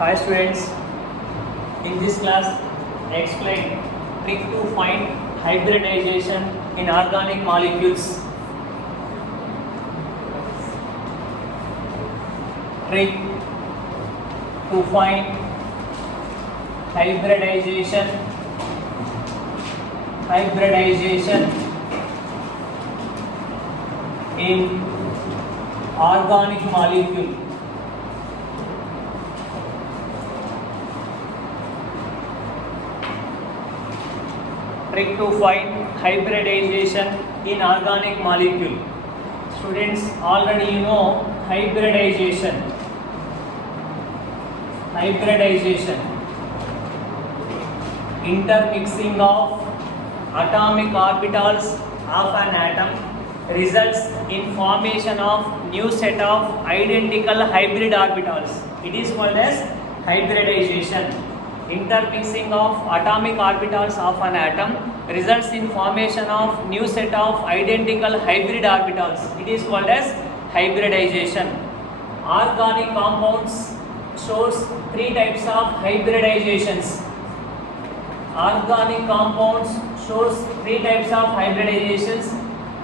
Hi students, in this class explain trick to find hybridization in organic molecules. Trick to find hybridization in organic molecule. Trick to find hybridization in organic molecule. Students, already you know hybridization. Intermixing of atomic orbitals of an atom results in formation of new set of identical hybrid orbitals. It is called as hybridization. Intermixing of atomic orbitals of an atom results in formation of new set of identical hybrid orbitals. It is called as hybridization. Organic compounds shows three types of hybridizations. Organic compounds shows three types of hybridizations.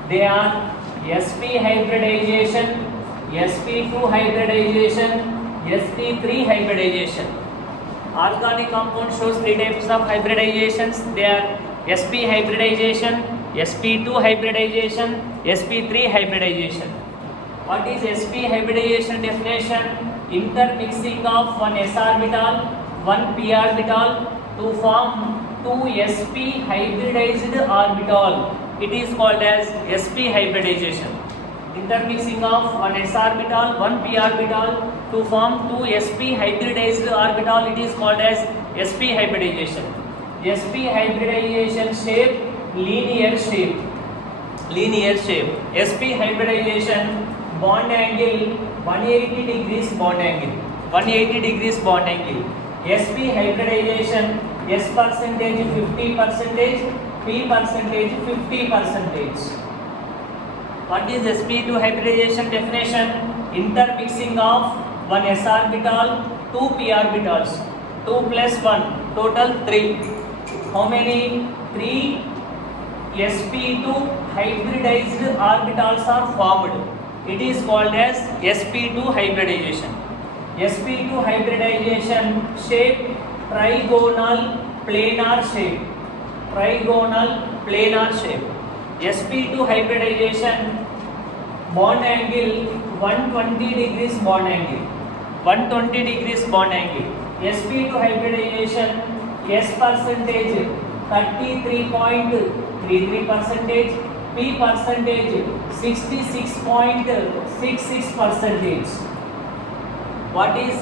They are sp hybridization, sp2 hybridization, sp3 hybridization. Organic compound shows three types of hybridizations. They are sp hybridization, sp2 hybridization, sp3 hybridization. What is sp hybridization definition? Intermixing of one s orbital, one p orbital to form two sp hybridized orbital. It is called as sp hybridization. Intermixing of one s orbital, one p orbital to form two sp hybridized orbital. It is called as sp hybridization. Sp hybridization shape, linear shape. Sp hybridization bond angle 180 degrees bond angle. Sp hybridization S percentage 50%, P percentage 50%. What is sp2 hybridization definition? Intermixing of one s orbital, two p orbitals, 2 plus 1, total 3. How many? 3 sp2 hybridized orbitals are formed. It is called as sp2 hybridization. sp2 hybridization shape trigonal planar shape. sp2 hybridization bond angle 120 degrees bond angle. sp2 hybridization s percentage 33.33%, p percentage 66.66%. What is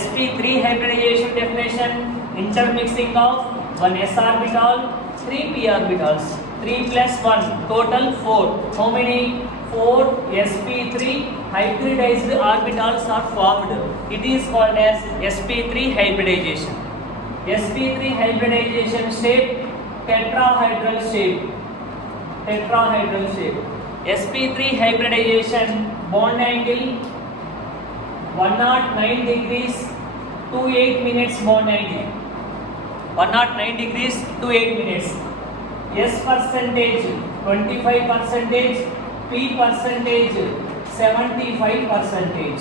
sp3 hybridization definition? Intermixing of one s orbital, 3 p orbitals, 3 plus 1, total 4. How many? 4 sp3 hybridized orbitals are formed. It is called as sp3 hybridization. sp3 hybridization shape tetrahedral shape. sp3 hybridization bond angle 109 degrees to 8 minutes bond angle. 109 degrees to 8 minutes. S percentage 25%, P percentage 75%.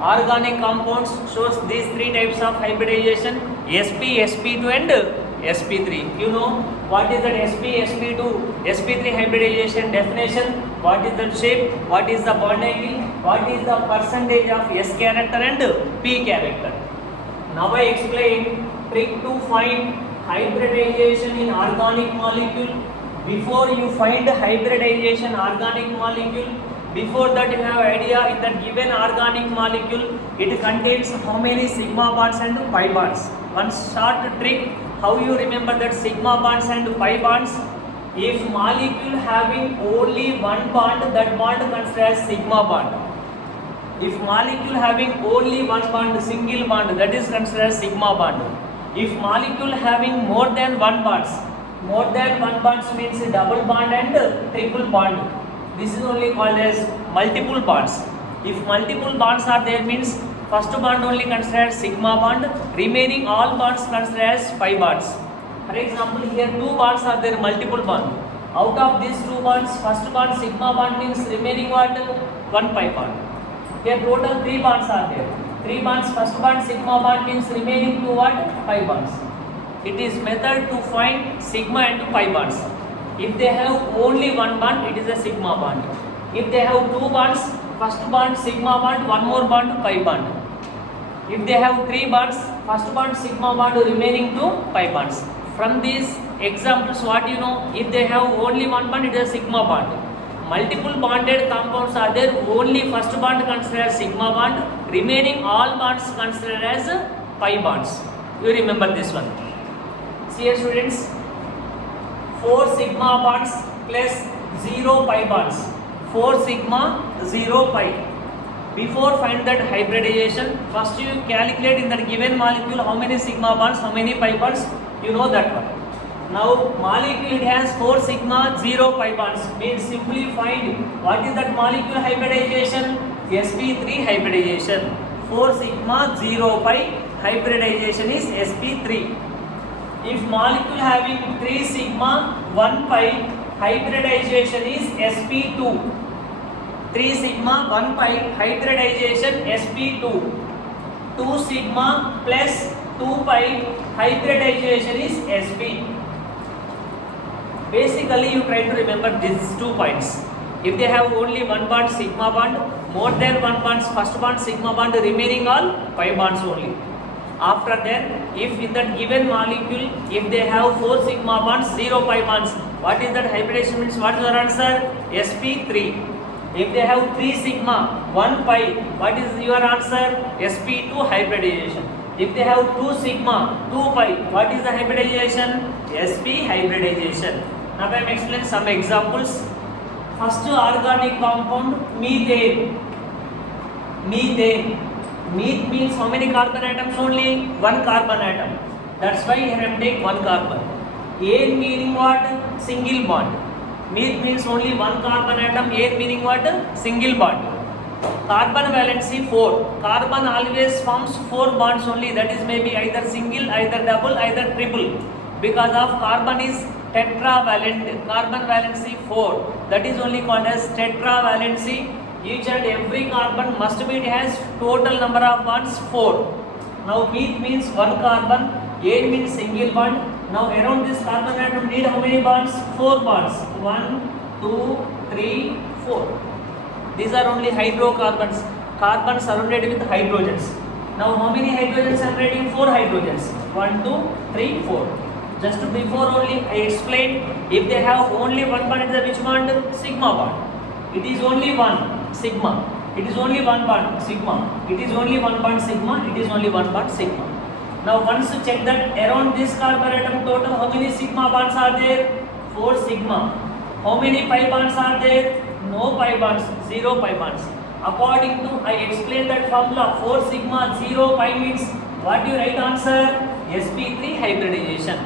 Organic compounds shows these three types of hybridization: sp, sp2 and sp3. You know what is that sp, sp2, sp3 hybridization definition? What is the shape? What is the bond angle? What is the percentage of s character and p character? Now I explain trick to find hybridization in organic molecule. Before you find hybridization organic molecule, before that you have idea in the given organic molecule it contains how many sigma bonds and pi bonds. One short trick, how you remember that sigma bonds and pi bonds? If molecule having only one bond, that bond considered as sigma bond. If molecule having only one bond, single bond, that is considered as sigma bond. If molecule having more than one bonds means double bond and triple bond. This is only called as multiple bonds. If multiple bonds are there means first bond only considered as sigma bond, remaining all bonds considered as pi bonds. For example, here two bonds are there, multiple bond. Out of these two bonds, first bond sigma bond means remaining what? One pi bond. Here total three bonds are there. Three bonds, first bond sigma bond means remaining two what? Pi bonds. It is method to find sigma and pi bonds. If they have only one bond, it is a sigma bond. If they have two bonds, first bond sigma bond, one more bond pi bond. If they have three bonds, first bond sigma bond, remaining two pi bonds. From these examples, what you know? If they have only one bond, it is a sigma bond. Multiple bonded compounds are there, only first bond considered as sigma bond, remaining all bonds considered as pi bonds. You remember this one. See here students, 4 sigma bonds plus 0 pi bonds. 4 sigma, 0 pi. Before find that hybridization, first you calculate in that given molecule how many sigma bonds, how many pi bonds, you know that one. Now molecule it has 4 sigma 0 pi bonds, means simply find what is that molecule hybridization? sp3 hybridization. 4 sigma 0 pi hybridization is sp3. If molecule having 3 sigma 1 pi, hybridization is sp2. 3 sigma 1 pi hybridization sp2. 2 sigma plus 2 pi hybridization is sp. Basically, you try to remember these 2 points. If they have only one bond sigma bond, more than one bond first bond sigma bond, remaining all pi bonds only. After that, if in that given molecule, if they have 4 sigma bonds, 0 pi bonds, what is that hybridization means? What is your answer? sp3. If they have 3 sigma 1 pi, what is your answer? sp2 hybridization. If they have 2 sigma 2 pi, what is the hybridization? sp hybridization. Now I am explaining some examples. First organic compound methane. Methane. Meth means how many carbon atoms only? 1 carbon atom. That's why here I am taking 1 carbon. Ane meaning what? Single bond. Meth means only 1 carbon atom. Ane meaning what? Single bond. Carbon valency 4. Carbon always forms 4 bonds only. That is maybe either single, either double, either triple. Because of carbon is tetravalent. Carbon valency 4. That is only called as tetravalency. Each and every carbon must be, it has total number of bonds 4. Now meth means 1 carbon. Ane means single bond. Now around this carbon atom need how many bonds? 4 bonds. 1, 2, 3, 4. These are only hydrocarbons. Carbons surrounded with hydrogens. Now how many hydrogens I am writing? 4 hydrogens. 1, 2, 3, 4. Just before only I explained, if they have only one bond, it is which bond? Sigma bond. It is only one sigma. It is only one bond sigma. It is only one bond sigma. It is only one bond sigma. Now once you check that around this carbon atom total how many sigma bonds are there? 4 sigma. How many pi bonds are there? No pi bonds, 0 pi bonds. According to, I explained that formula, 4 sigma 0 pi means what you write answer? sp3 hybridization.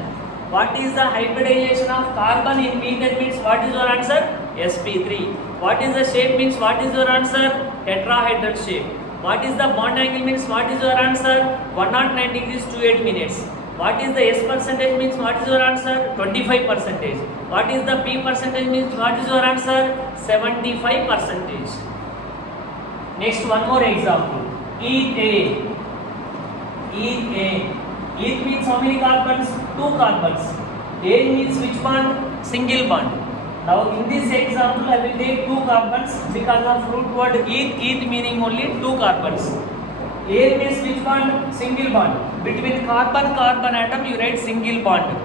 What is the hybridization of carbon in methane means what is your answer? sp3. What is the shape means what is your answer? Tetrahedral shape. What is the bond angle means what is your answer? 109 degrees to 8 minutes. What is the S percentage means what is your answer? 25%. What is the P percentage means what is your answer? 75%. Next one more example. Ethane. Ethane. Eth means how many carbons? 2 carbons. Ane means which bond? Single bond. Now in this example I will take 2 carbons because of root word eth. Eth meaning only 2 carbons. Ane means which bond? Single bond. Between carbon atom you write single bond.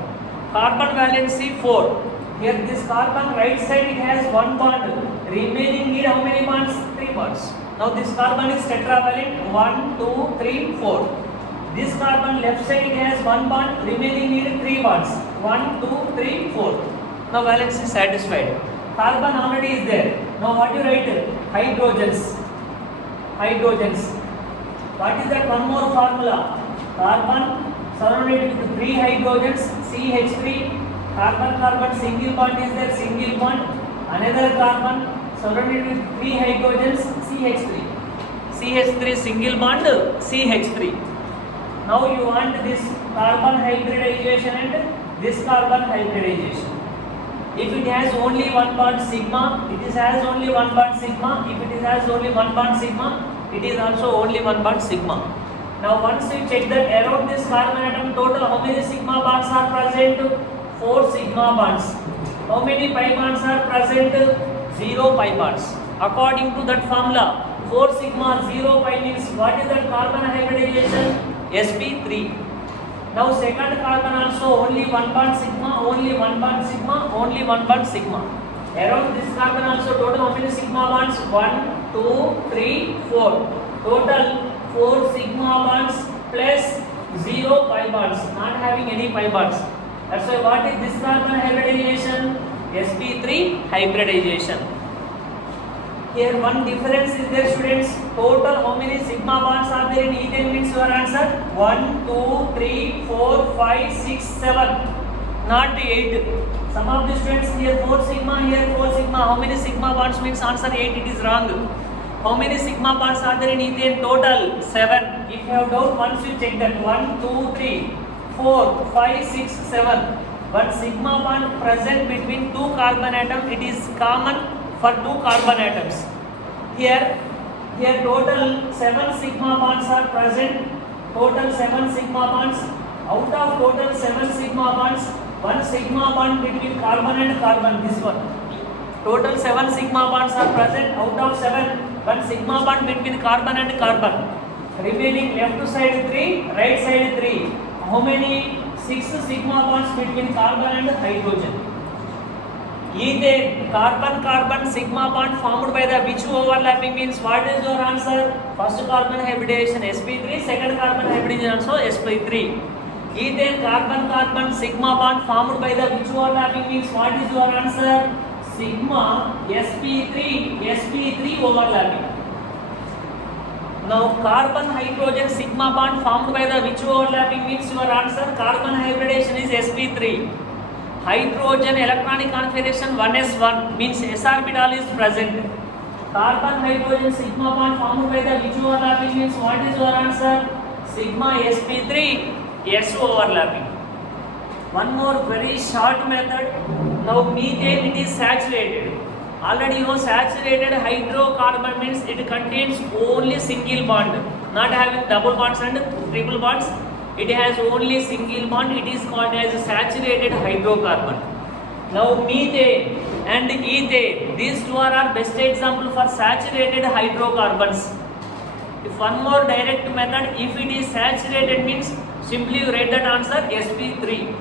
Carbon valency 4. Here this carbon right side it has 1 bond. Remaining need how many bonds? 3 bonds. Now this carbon is tetravalent. 1, 2, 3, 4. This carbon left side it has 1 bond. Remaining need 3 bonds. 1, 2, 3, 4. Now valence is satisfied. Carbon already is there. Now what you write? Hydrogens. Hydrogens. What is that one more formula? Carbon surrounded with 3 hydrogens, CH3. Carbon single bond is there, single bond. Another carbon surrounded with 3 hydrogens, CH3. CH3 single bond CH3. Now you want this carbon hybridization and this carbon hybridization. If it has only one bond sigma, it is has only one bond sigma. If it is has only one bond sigma, it is also only one bond sigma. Now once you check that around this carbon atom total how many sigma bonds are present? 4 sigma bonds. How many pi bonds are present? 0 pi bonds. According to that formula, 4 sigma 0 pi means what is that carbon hybridization? sp3. Now second carbon also only one bond sigma, only one bond sigma, only one bond sigma. Around this carbon also total how many sigma bonds? 1, 2, 3, 4. Total 4 sigma bonds plus 0 pi bonds, not having any pi bonds. That's why what is this carbon hybridization? sp3 hybridization. Here one difference is there, students. Total how many sigma bonds are there in ethane means your answer? 1, 2, 3, 4, 5, 6, 7. Not 8. Some of the students here 4 sigma, here 4 sigma. How many sigma bonds means answer 8? It is wrong. How many sigma bonds are there in ethane? Total 7. If you have doubt, once you check that 1, 2, 3, 4, 5, 6, 7. One sigma bond present between two carbon atoms. It is common for 2 carbon atoms. Here total 7 sigma bonds are present. Total 7 sigma bonds. Out of total 7 sigma bonds, 1 sigma bond between carbon and carbon. This one. Total 7 sigma bonds are present. Out of 7, 1 sigma bond between carbon and carbon. Remaining left side 3, right side 3. How many? 6 sigma bonds between carbon and hydrogen. Ethane, carbon sigma bond formed by the which overlapping means what is your answer? First carbon hybridization sp3, second carbon hybridization also sp3. Ethane, carbon sigma bond formed by the which overlapping means what is your answer? Sigma sp3 overlapping. Now carbon hydrogen sigma bond formed by the which overlapping means your answer? Carbon hybridization is sp3. Hydrogen electronic configuration 1s1 means s orbital is present. Carbon hydrogen sigma bond formed by the which overlapping means what is your answer? Sigma sp3 s overlapping. One more very short method. Now methane, it is saturated. Already you know saturated hydrocarbon means it contains only single bond, not having double bonds and triple bonds. It has only single bond. It is called as a saturated hydrocarbon. Now methane and ethane, these two are our best example for saturated hydrocarbons. If one more direct method, if it is saturated means simply you write that answer sp3.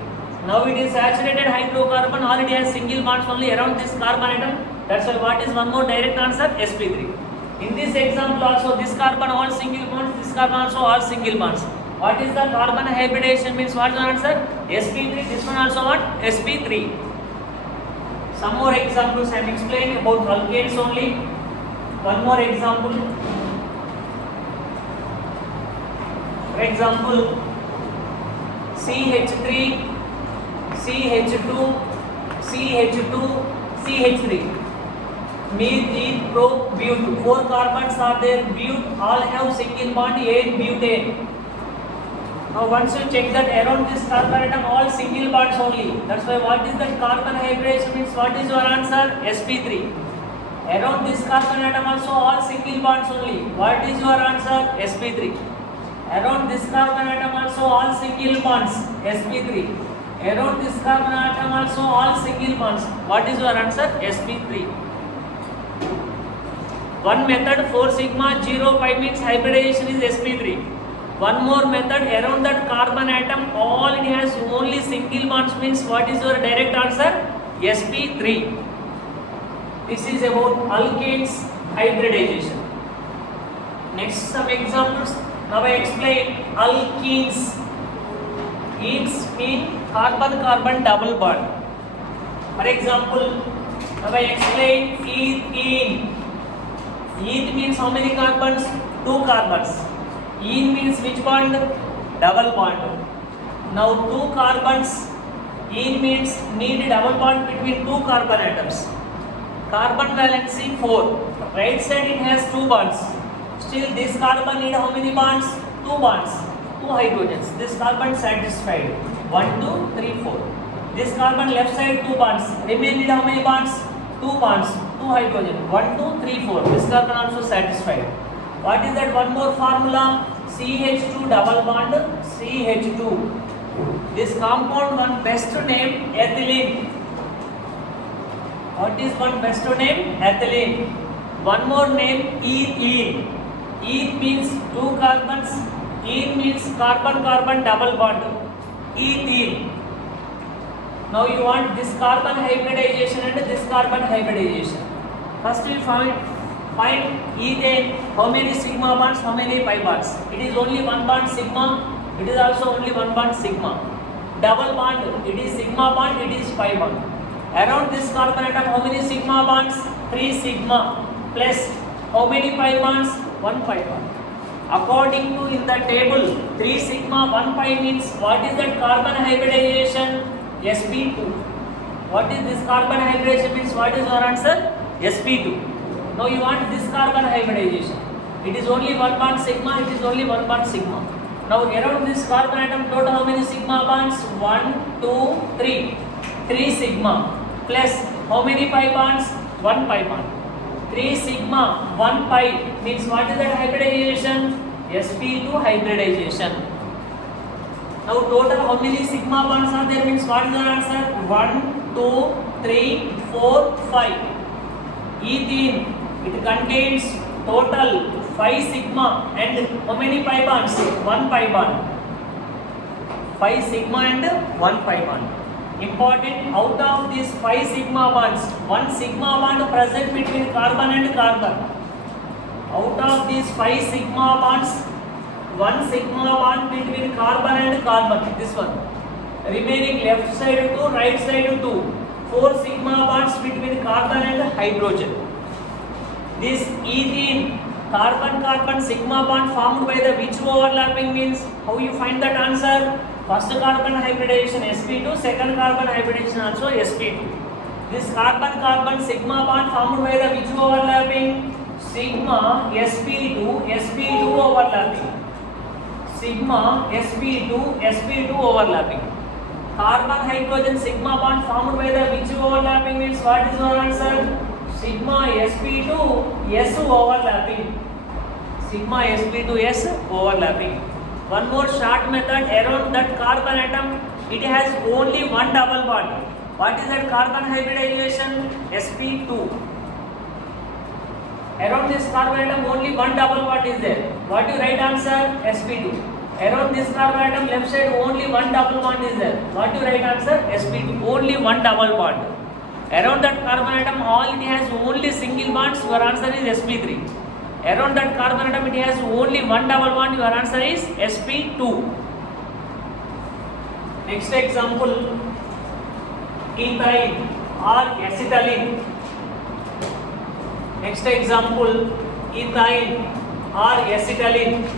Now it is saturated hydrocarbon, already has single bonds only around this carbon atom. That's why what is one more direct answer? sp3. In this example also, this carbon all single bonds, this carbon also all single bonds. What is the carbon hybridization means what is the answer? sp3. This one also what? sp3. Some more examples I am explaining about alkanes only. One more example. For example, CH3, CH2, CH2, CH3. Methane, pro, but. 4 carbons are there. But all have single bond 8 butane. Now once you check that around this carbon atom all single bonds only. That's why what is that carbon hybridization means what is your answer? sp3. Around this carbon atom also all single bonds only. What is your answer? sp3. Around this carbon atom also all single bonds. sp3. Around this carbon atom also all single bonds. What is your answer? sp3. One method 4 sigma 0 pi means hybridization is sp3. One more method around that carbon atom all it has only single bonds means what is your direct answer? sp3. This is about alkanes hybridization. Next some examples. Now I explain alkenes. Kenes mean carbon double bond. For example, now I explain ethene. Eth means how many carbons? 2 carbons. Ene means which bond? Double bond. Now 2 carbons. Ene means need double bond between 2 carbon atoms. Carbon valency 4. Right side it has 2 bonds. Still this carbon need how many bonds? 2 bonds, 2 hydrogens. This carbon satisfied. 1, 2, 3, 4. This carbon left side 2 bonds. Remain need how many bonds? 2 bonds, 2 hydrogen. 1, 2, 3, 4. This carbon also satisfied. What is that one more formula? CH2 double bond CH2. This compound one best name ethylene. What is one best name? Ethylene. One more name ethene. Eth means 2 carbons. Ene means carbon-carbon double bond. Ethene. Now you want this carbon hybridization and this carbon hybridization. First we find ethane. How many sigma bonds? How many pi bonds? It is only one bond sigma. It is also only one bond sigma. Double bond. It is sigma bond. It is pi bond. Around this carbon atom, how many sigma bonds? 3 sigma. Plus how many pi bonds? 1 pi bond. According to in the table, 3 sigma 1 pi means what is that carbon hybridization? sp2. What is this carbon hybridization means? What is your answer? sp2. Now you want this carbon hybridization. It is only 1 bond sigma. It is only 1 bond sigma. Now around this carbon atom total how many sigma bonds? 1, 2, 3. 3 sigma. Plus how many pi bonds? 1 pi bond. 3 sigma 1 pi means what is that hybridization? sp2 hybridization. Now total how many sigma bonds are there means what is the answer? 1, 2, 3, 4, 5. Ethene, it contains total 5 sigma and how many pi bonds? 1 pi bond. 5 sigma and 1 pi bond. Important, out of these 5 sigma bonds, 1 sigma bond present between carbon and carbon. Out of these 5 sigma bonds, 1 sigma bond between carbon and carbon. This one. Remaining left side 2, right side 2. 4 sigma bonds between carbon and hydrogen. This ethene, carbon-carbon sigma bond formed by the which overlapping means how you find that answer? First carbon hybridization sp2, second carbon hybridization also sp2. This carbon-carbon sigma bond formed by the which overlapping? Sigma sp2, sp2 overlapping. Sigma sp2, sp2 overlapping. Carbon hydrogen sigma bond formed by the which overlapping means what is your answer? Sigma sp2, s overlapping. Sigma sp2, s overlapping. One more short method, around that carbon atom, it has only one double bond. What is that carbon hybridization? sp2. Around this carbon atom, only one double bond is there. What is right answer? sp2. Around this carbon atom, left side, only one double bond is there. What is right answer? sp2. Only one double bond. Around that carbon atom, all it has only single bonds. Your answer is sp3. Around that carbon atom, it has only one double bond. Your answer is sp2. Next example, ethine or acetylene. Next example, ethine or acetylene.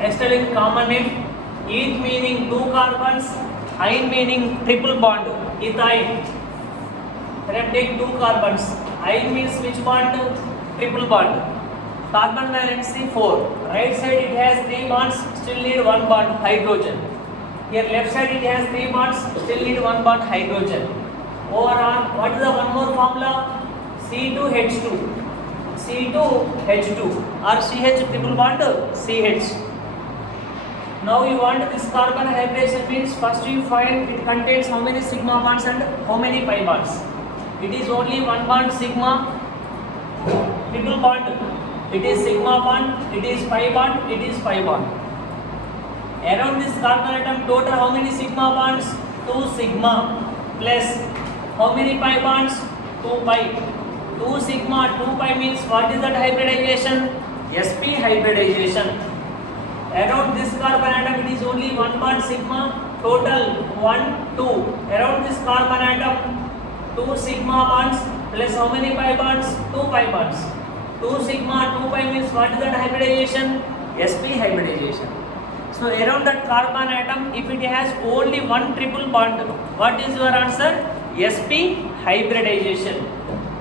Acetylene common name. Eth meaning 2 carbons, ine meaning triple bond. Ethine. Then take 2 carbons. Ine means which bond? Triple bond. Carbon valency 4. Right side it has 3 bonds, still need 1 bond, hydrogen. Here left side it has 3 bonds, still need 1 bond, hydrogen. Overall, what is the one more formula? C2H2. C2H2 or CH triple bond CH. Now you want this carbon hybridization means first you find it contains how many sigma bonds and how many pi bonds. It is only 1 bond sigma, triple bond. It is sigma bond, it is pi bond, it is pi bond. Around this carbon atom total how many sigma bonds? 2 sigma plus how many pi bonds? 2 pi. 2 sigma, 2 pi means what is that hybridization? sp hybridization. Around this carbon atom it is only 1 bond sigma, total 1, 2. Around this carbon atom 2 sigma bonds plus how many pi bonds? 2 pi bonds. 2 sigma, 2 pi means what is that hybridization? sp hybridization. So around that carbon atom, if it has only 1 triple bond, what is your answer? sp hybridization.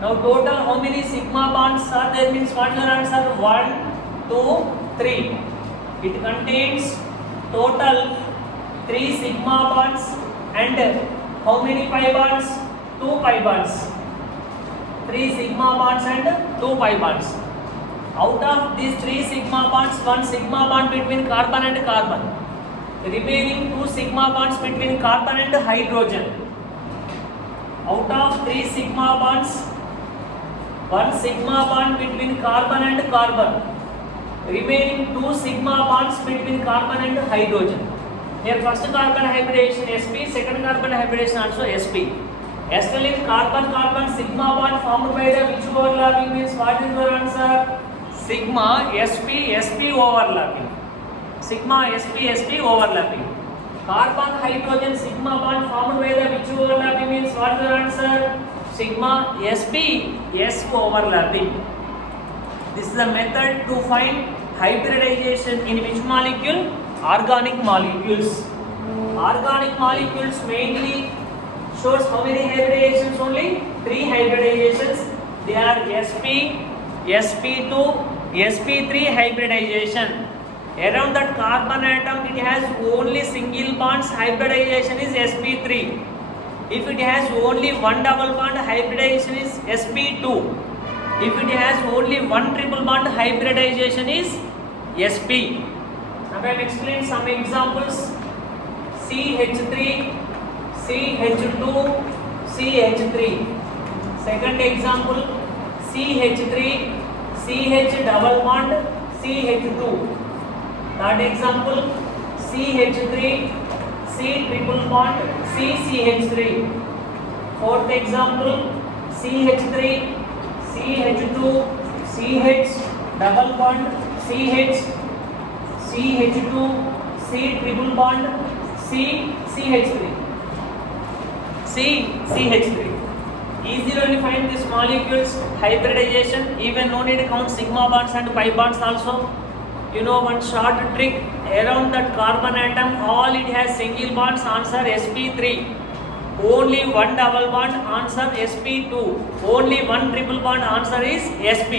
Now total how many sigma bonds are there means what is your answer? 1, 2, 3. It contains total 3 sigma bonds and how many pi bonds? 2 pi bonds. 3 sigma bonds and 2 pi bonds. Out of these 3 sigma bonds, 1 sigma bond between carbon and carbon. Remaining 2 sigma bonds between carbon and hydrogen. Out of 3 sigma bonds, 1 sigma bond between carbon and carbon. Remaining 2 sigma bonds between carbon and hydrogen. Here first carbon hybridization sp, second carbon hybridization also sp. Still in carbon carbon sigma bond formed by the which overlapping means what is your answer? Sigma sp sp overlapping. Sigma sp sp overlapping. Carbon hydrogen sigma bond formed by the which overlapping means what is your answer? Sigma sp s overlapping. This is the method to find hybridization in which molecule? Organic molecules. Organic molecules mainly shows how many hybridizations? Only 3 hybridizations. They are sp, sp2, sp3 hybridization. Around that carbon atom it has only single bonds, hybridization is sp3. If it has only one double bond, hybridization is sp2. If it has only one triple bond, hybridization is sp. Now I will explain some examples. CH3, CH2, CH3. Second example, CH3, CH double bond, CH2. Third example, CH3, C triple bond, CCH3. Fourth example, CH3, CH2, CH double bond, CH, CH2, C triple bond, CH3. CH3. Easily only find these molecules hybridization. Even no need to count sigma bonds and pi bonds also. You know one short trick, around that carbon atom all it has single bonds, answer sp3. Only one double bond, answer sp2. Only one triple bond, answer is sp.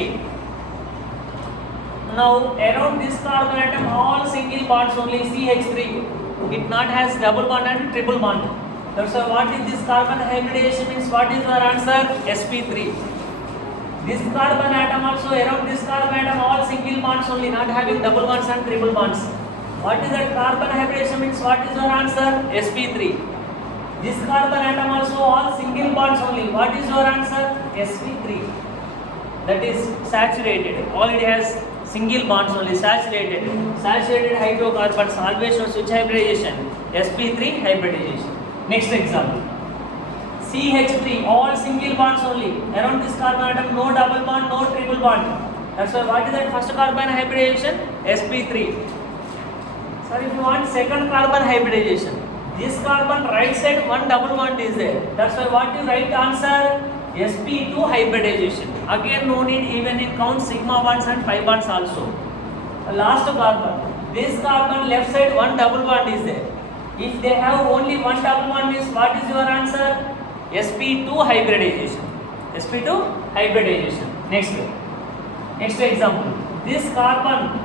Now around this carbon atom all single bonds, only CH3. It not has double bond and triple bond. That's why what is this carbon hybridization means? What is your answer? sp3. This carbon atom also, around this carbon atom all single bonds only, not having double bonds and triple bonds. What is that carbon hybridization means? What is your answer? sp3. This carbon atom also all single bonds only. What is your answer? sp3. That is saturated. All it has single bonds only, saturated. Saturated hydrocarbons always shows which hybridization? sp3 hybridization. Next example. CH3, all single bonds only. Around this carbon atom, no double bond, no triple bond. That's why what is that first carbon hybridization? sp3. Sir, if you want second carbon hybridization, this carbon right side one double bond is there. That's why what is right answer? sp2 hybridization. Again no need even in count sigma bonds and pi bonds also. Last carbon. This carbon left side one double bond is there. If they have only one double bond means what is your answer? sp2 hybridization. sp2 hybridization. Next example. This carbon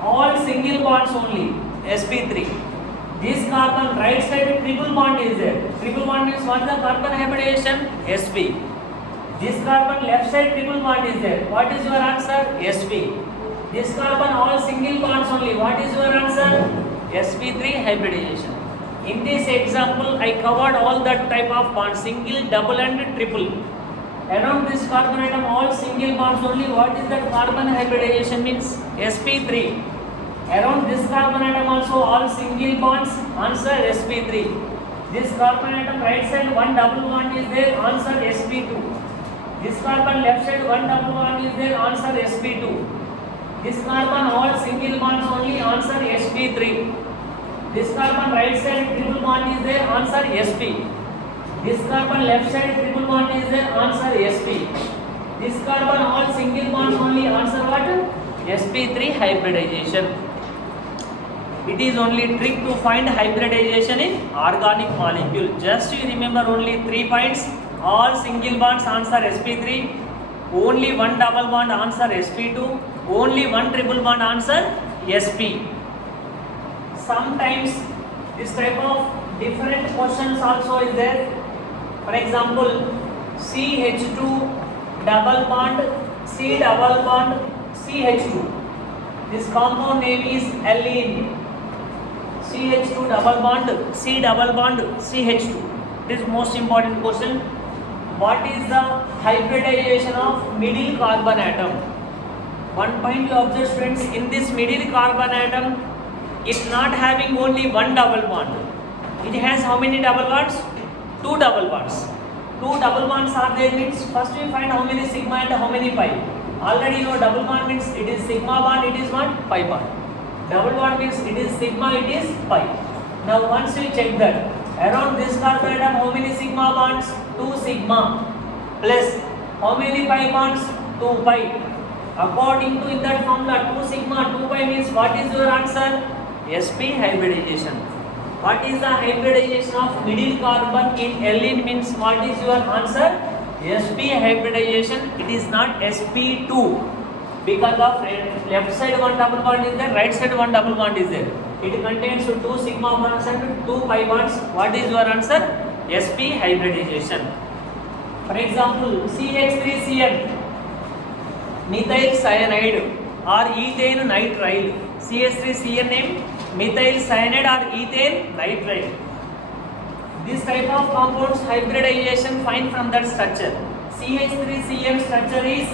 all single bonds only, sp3. This carbon right side triple bond is there. Triple bond means what is the carbon hybridization? sp. This carbon left side triple bond is there. What is your answer? sp. This carbon all single bonds only. What is your answer? sp3 hybridization. In this example, I covered all that type of bonds, single, double and triple. Around this carbon atom, all single bonds only. What is that carbon hybridization means? sp3. Around this carbon atom also, all single bonds, answer sp3. This carbon atom right side, one double bond is there, answer sp2. This carbon left side, one double bond is there, answer sp2. This carbon all single bonds only, answer sp3. This carbon right side triple bond is there, answer sp. This carbon left side triple bond is there, answer sp. This carbon all single bonds only, answer what? sp3 hybridization. It is only trick to find hybridization in organic molecule. Just you remember only 3 points. All single bonds answer sp3. Only one double bond answer sp2. Only one triple bond answer sp. Sometimes this type of different questions also is there. For example, CH2 double bond, C double bond, CH2. This compound name is allene. CH2 double bond, C double bond, CH2. This is most important question. What is the hybridization of middle carbon atom? One point you observe, students, in this middle carbon atom, it's not having only one double bond. It has how many double bonds? Two double bonds. Two double bonds are there means first we find how many sigma and how many pi. Already you know double bond means it is sigma bond, it is what? Pi bond. Double bond means it is sigma, it is pi. Now once we check that, around this carbon atom how many sigma bonds? 2 sigma plus how many pi bonds? 2 pi. According to in that formula 2 sigma 2 pi means what is your answer? sp hybridization. What is the hybridization of middle carbon in allene means what is your answer? sp hybridization. It is not sp2 because of left side one double bond is there, right side one double bond is there. It contains 2 sigma bonds and 2 pi bonds. What is your answer? sp hybridization. For example, CH3Cl methyl cyanide or ethane nitrile. CH3Cl name methyl cyanide or ethane nitrile. This type of compounds hybridization find from that structure. CH3Cl structure is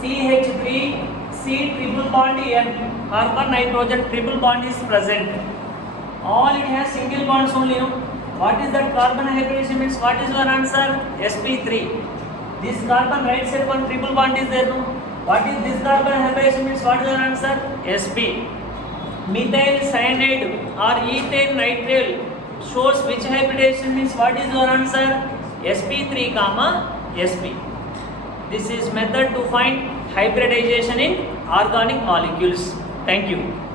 CH3 C triple bond N, carbon nitrogen triple bond is present. All it has single bonds only. No? What is that carbon hybridization means? What is your answer? sp3. This carbon right side one triple bond is there. No? What is this carbon hybridization means? What is your answer? sp. Methyl cyanide or ethane nitrile shows which hybridization means what is your answer? sp3 comma sp. This is method to find hybridization in organic molecules. Thank you.